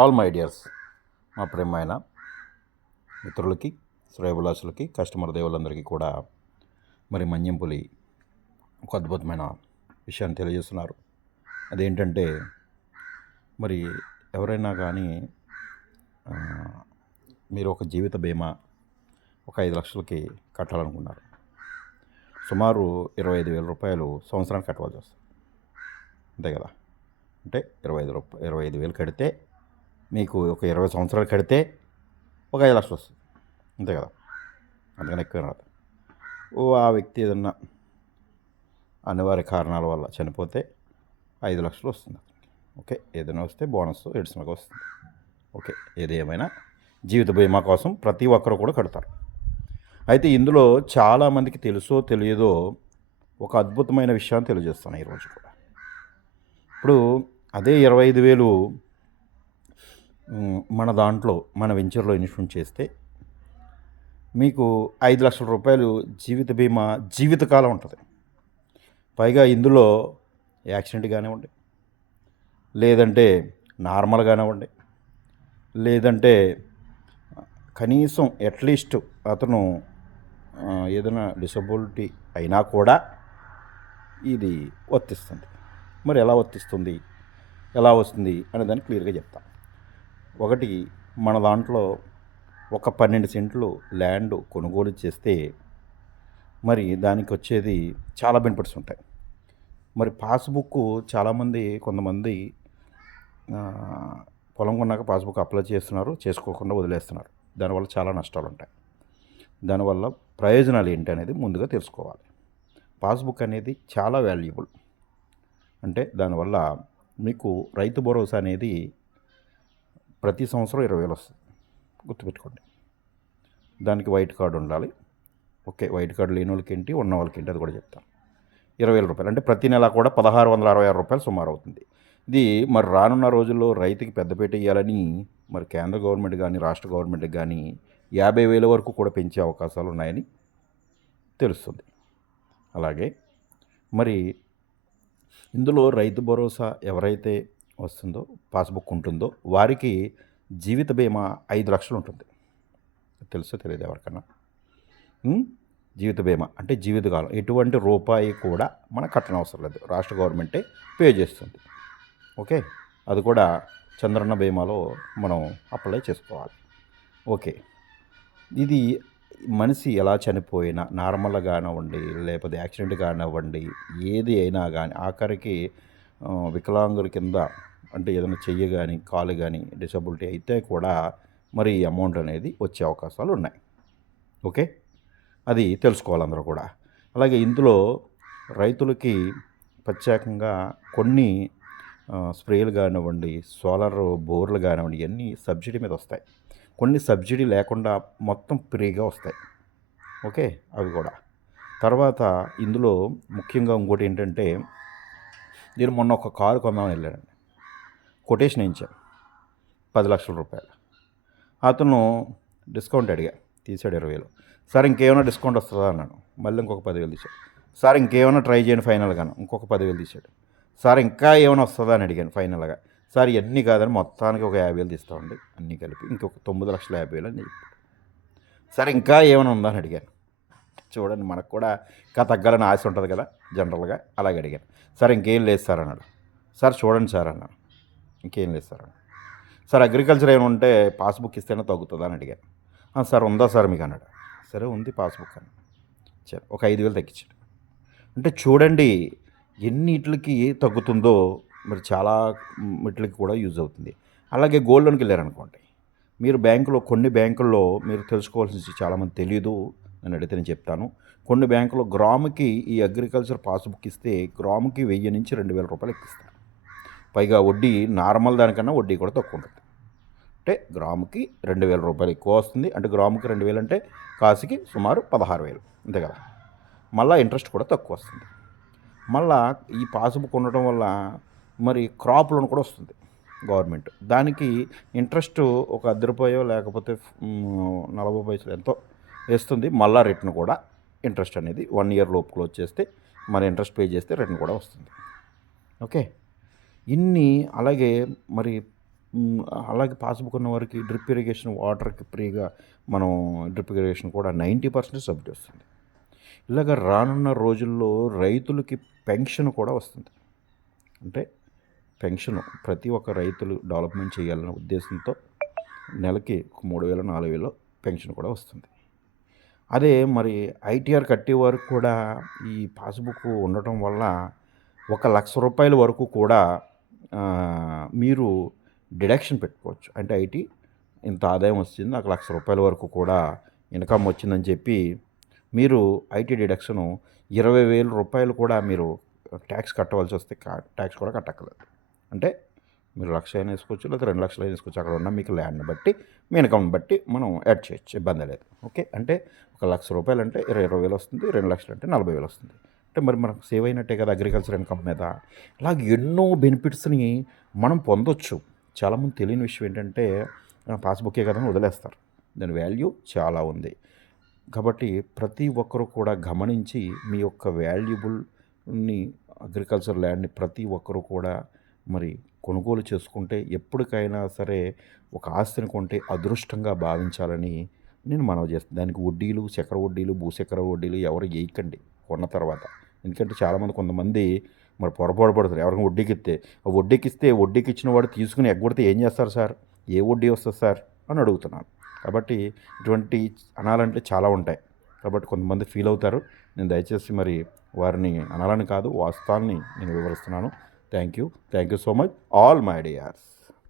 All my dears, మా ప్రియమైన మిత్రులకి, శ్రేయోభిలాషులకి, కస్టమర్ దేవులందరికీ కూడా మరి మన్యంపులి ఒక అద్భుతమైన విషయాన్ని తెలియజేస్తున్నారు. అదేంటంటే మరి ఎవరైనా కానీ మీరు ఒక జీవిత బీమా ఒక 5 లక్షలకి కట్టాలనుకున్నారు. సుమారు 25,000 రూపాయలు సంవత్సరానికి కట్టవలసి వస్తుంది. అంతే కదా. అంటే 25,000 కడితే మీకు ఒక 20 సంవత్సరాలు కడితే ఒక 5 లక్షలు వస్తుంది. అంతే కదా. అందుకని ఎక్కువ రాదు. ఆ వ్యక్తి ఏదన్నా అనివార్య కారణాల వల్ల చనిపోతే 5 లక్షలు వస్తుంది. ఓకే, ఏదైనా వస్తే బోనస్ ఎడిషనల్గా వస్తుంది. ఓకే, ఏది ఏమైనా జీవిత బీమా కోసం ప్రతి ఒక్కరు కూడా కడతారు. అయితే ఇందులో చాలామందికి తెలుసో తెలియదో ఒక అద్భుతమైన విషయాన్ని తెలియజేస్తాను ఈరోజు కూడా. ఇప్పుడు అదే 25,000 మన దాంట్లో మన వెంచర్లో ఇన్వెస్ట్మెంట్ చేస్తే మీకు 5 లక్షల రూపాయలు జీవిత బీమా జీవితకాలం ఉంటుంది. పైగా ఇందులో యాక్సిడెంట్ కానివ్వండి, లేదంటే నార్మల్ కానివ్వండి, లేదంటే కనీసం అట్లీస్ట్ అతను ఏదైనా డిసబిలిటీ అయినా కూడా ఇది వర్తిస్తుంది. మరి ఎలా వర్తిస్తుంది, ఎలా వస్తుంది అనే దాన్ని క్లియర్గా చెప్తాను. ఒకటి, మన దాంట్లో ఒక 12 సెంట్లు ల్యాండ్ కొనుగోలు చేస్తే మరి దానికి వచ్చేది చాలా బెనిఫిట్స్ ఉంటాయి. మరి పాస్బుక్ కొంతమంది పొలం కొన్నాక పాస్బుక్ అప్లై చేస్తున్నారు, చేసుకోకుండా వదిలేస్తున్నారు. దానివల్ల చాలా నష్టాలు ఉంటాయి. దానివల్ల ప్రయోజనాలు ఏంటి అనేది ముందుగా తెలుసుకోవాలి. పాస్బుక్ అనేది చాలా వాల్యుబుల్. అంటే దానివల్ల మీకు రైతు భరోసా అనేది ప్రతి సంవత్సరం 20,000 వస్తుంది. గుర్తుపెట్టుకోండి. దానికి వైట్ కార్డు ఉండాలి. ఓకే, వైట్ కార్డు లేని వాళ్ళకి ఏంటి, ఉన్న వాళ్ళకి ఏంటి అది కూడా చెప్తాను. 20,000 రూపాయలు అంటే ప్రతి నెల కూడా 1,666 రూపాయలు సుమారు అవుతుంది. ఇది మరి రానున్న రోజుల్లో రైతుకి పెద్దపీట ఇవ్వాలని మరి కేంద్ర గవర్నమెంట్ కానీ రాష్ట్ర గవర్నమెంట్ కానీ 50,000 వరకు కూడా పెంచే అవకాశాలు ఉన్నాయని తెలుస్తుంది. అలాగే మరి ఇందులో రైతు భరోసా ఎవరైతే వస్తుందో, పాస్బుక్ ఉంటుందో వారికి జీవిత బీమా 5 లక్షలు ఉంటుంది. తెలుసో తెలియదు ఎవరికన్నా. జీవిత బీమా అంటే జీవితకాలం, ఎటువంటి రూపాయి కూడా మనం కట్టనవసరం లేదు, రాష్ట్ర గవర్నమెంటే పే చేస్తుంది. ఓకే, అది కూడా చంద్రన్న బీమాలో మనం అప్లై చేసుకోవాలి. ఓకే, ఇది మనిషి ఎలా చనిపోయినా, నార్మల్ కానివ్వండి, లేకపోతే యాక్సిడెంట్ కానివ్వండి, ఏది అయినా కానీ ఆఖరికి వికలాంగుల కింద అంటే ఏదైనా చెయ్యి కానీ కాలు కానీ డిసబిలిటీ అయితే కూడా మరి అమౌంట్ అనేది వచ్చే అవకాశాలు ఉన్నాయి. ఓకే, అది తెలుసుకోవాలి అందరూ కూడా. అలాగే ఇందులో రైతులకి ప్రత్యేకంగా కొన్ని స్ప్రేలు కానివ్వండి, సోలార్ బోర్లు కానివ్వండి, ఇవన్నీ సబ్సిడీ మీద వస్తాయి. కొన్ని సబ్సిడీ లేకుండా మొత్తం ఫ్రీగా వస్తాయి. ఓకే, అవి కూడా. తర్వాత ఇందులో ముఖ్యంగా ఇంకోటి ఏంటంటే, నేను మొన్న ఒక కారు కొందామని వెళ్ళానండి. కొటేషన్ ఇచ్చాను 10 లక్షల రూపాయలు. అతను డిస్కౌంట్ అడిగా, తీసాడు 20,000. సార్ ఇంకేమైనా డిస్కౌంట్ వస్తుందా అన్నాను. మళ్ళీ ఇంకొక 10,000 తీశాడు. సార్ ఇంకేమైనా ట్రై చేయండి ఫైనల్గాను, ఇంకొక 10,000 తీశాడు. సార్ ఇంకా ఏమైనా వస్తుందా అని అడిగాను ఫైనల్గా. సార్ ఇవన్నీ కాదని మొత్తానికి ఒక 50,000 తీస్తామండి, అన్నీ కలిపి ఇంకొక 9,50,000 అని చెప్పాడు. సార్ ఇంకా ఏమైనా ఉందా అని అడిగాను. చూడండి, మనకు కూడా ఇంకా తగ్గాలని ఆశ ఉంటుంది కదా జనరల్గా. అలాగే అడిగాను. సార్ ఇంకేం లేదు సార్ అన్నాడు. సార్ చూడండి సార్ అన్నాను. ఇంకేం లేదు సార్ అన్నాడు. సార్ అగ్రికల్చర్ ఏమైనా ఉంటే పాస్బుక్ ఇస్తేనే తగ్గుతుందా అని అడిగాను. సార్ ఉందా సార్ మీకు అన్నాడు. సరే ఉంది పాస్బుక్ అని. సరే ఒక 5,000 తగ్గించాడు. అంటే చూడండి ఎన్నిటికి తగ్గుతుందో, మరి చాలా వీటికి కూడా యూజ్ అవుతుంది. అలాగే గోల్డ్ లోన్కి వెళ్ళారనుకోండి, మీరు కొన్ని బ్యాంకుల్లో మీరు తెలుసుకోవాల్సింది చాలామంది తెలియదు, నేను అడిగితే నేను చెప్తాను. కొన్ని బ్యాంకులో గ్రాముకి ఈ అగ్రికల్చర్ పాస్బుక్ ఇస్తే గ్రాముకి 1,000 నుంచి 2,000 రూపాయలు ఎక్కిస్తారు. పైగా వడ్డీ నార్మల్ దానికన్నా వడ్డీ కూడా తక్కువ ఉంటుంది. అంటే గ్రాముకి 2,000 రూపాయలు ఎక్కువ వస్తుంది. అంటే గ్రాముకి 2,000 అంటే కాసుకి సుమారు 16,000, అంతే కదా. మళ్ళీ ఇంట్రెస్ట్ కూడా తక్కువ వస్తుంది. మళ్ళా ఈ పాస్బుక్ ఉండటం వల్ల మరి క్రాప్ లోన్ కూడా వస్తుంది గవర్నమెంట్. దానికి ఇంట్రెస్ట్ ఒక 10 రూపాయో లేకపోతే 40 పైసలు ఎంతో వేస్తుంది. మళ్ళీ రిటర్న్ కూడా ఇంట్రెస్ట్ అనేది 1 ఇయర్ లోపు క్లోజ్ చేస్తే మన ఇంట్రెస్ట్ పే చేస్తే రిటర్న్ కూడా వస్తుంది. ఓకే, ఇన్ని. అలాగే మరి అలాగే పాస్బుక్ ఉన్న వారికి డ్రిప్ ఇరిగేషన్ వాటర్కి ఫ్రీగా మనం డ్రిప్ ఇరిగేషన్ కూడా 90% సబ్సిడీ వస్తుంది. ఇలాగ రానున్న రోజుల్లో రైతులకి పెన్షన్ కూడా వస్తుంది. అంటే పెన్షన్ ప్రతి ఒక్క రైతులు డెవలప్మెంట్ చేయాలనే ఉద్దేశంతో నెలకి 3,000 4,000 పెన్షన్ కూడా వస్తుంది. అదే మరి ఐటీఆర్ కట్టేవారు కూడా ఈ పాస్బుక్ ఉండటం వల్ల ₹1,00,000 వరకు కూడా మీరు డిడక్షన్ పెట్టుకోవచ్చు. అంటే ఇంత ఆదాయం వచ్చింది, నాకు ₹1,00,000 వరకు కూడా ఇన్కమ్ వచ్చిందని చెప్పి మీరు ఐటీ డిడక్షను ₹20,000 కూడా మీరు ట్యాక్స్ కట్టవలసి వస్తే ట్యాక్స్ కూడా కట్టక్కర్లేదు. అంటే మీరు 1,00,000 అయినా వేసుకోవచ్చు, లేదా 2,00,000 అయినా వేసుకోవచ్చు. అక్కడ ఉన్న మీకు ల్యాండ్ని బట్టి మీ ఇన్కమ్ని బట్టి మనం యాడ్ చేయొచ్చు, ఇబ్బంది లేదు. ఓకే, అంటే ₹1,00,000 అంటే 20,000 వస్తుంది, 2,00,000 అంటే 40,000 వస్తుంది. అంటే మరి మనకు సేవ్ అయినట్టే కదా అగ్రికల్చర్ ఇన్కమ్ మీద. ఇలాగ ఎన్నో బెనిఫిట్స్ని మనం పొందొచ్చు. చాలామంది తెలియని విషయం ఏంటంటే పాస్బుక్కే కదా అని వదిలేస్తారు. దాని వాల్యూ చాలా ఉంది. కాబట్టి ప్రతి ఒక్కరూ కూడా గమనించి మీ యొక్క వాల్యుబుల్ని అగ్రికల్చర్ ల్యాండ్ని ప్రతి ఒక్కరూ కూడా మరి కొనుగోలు చేసుకుంటే ఎప్పటికైనా సరే ఒక ఆస్తిని కొంటే అదృష్టంగా భావించాలని నేను మనవి చేస్తాను. దానికి వడ్డీలు, చక్ర వడ్డీలు, భూచక్ర వడ్డీలు ఎవరు వేయకండి కొన్న తర్వాత. ఎందుకంటే కొంతమంది మరి పొరపాటు పడతారు. ఎవరికైనా వడ్డీకి ఇచ్చిన వాడు తీసుకుని ఎగ్గొడితే ఏం చేస్తారు సార్, ఏ వడ్డీ వస్తుంది సార్ అని అడుగుతున్నాను. కాబట్టి ఇటువంటి అనాలంటే చాలా ఉంటాయి. కాబట్టి కొంతమంది ఫీల్ అవుతారు. నేను దయచేసి మరి వారిని అనాలని కాదు, వాస్తవాన్ని నేను వివరిస్తున్నాను. Thank you so much all my dears.